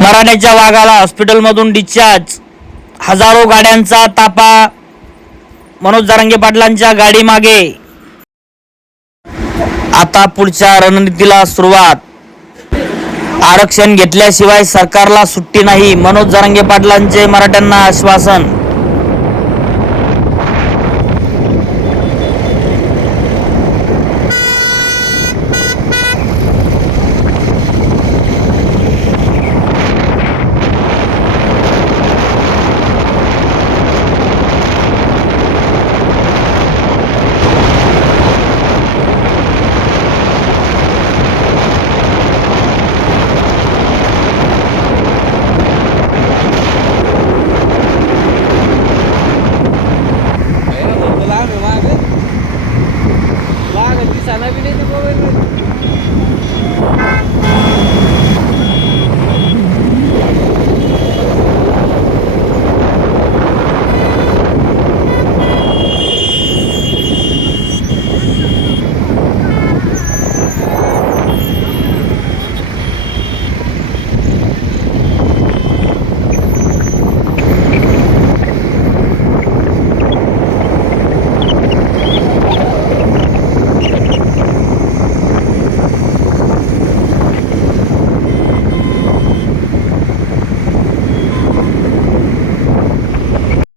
मराठ्याच्या वाघाला हॉस्पिटलमधून डिस्चार्ज हजारो गाड्यांचा तापा मनोज जारंगे पाटलांच्या गाडी मागे आता पुढच्या रणनीतीला सुरुवात. आरक्षण घेतल्याशिवाय सरकारला सुट्टी नाही. मनोज जरंगे पाटलांचे मराठ्यांना आश्वासन. Sana bile de babamı.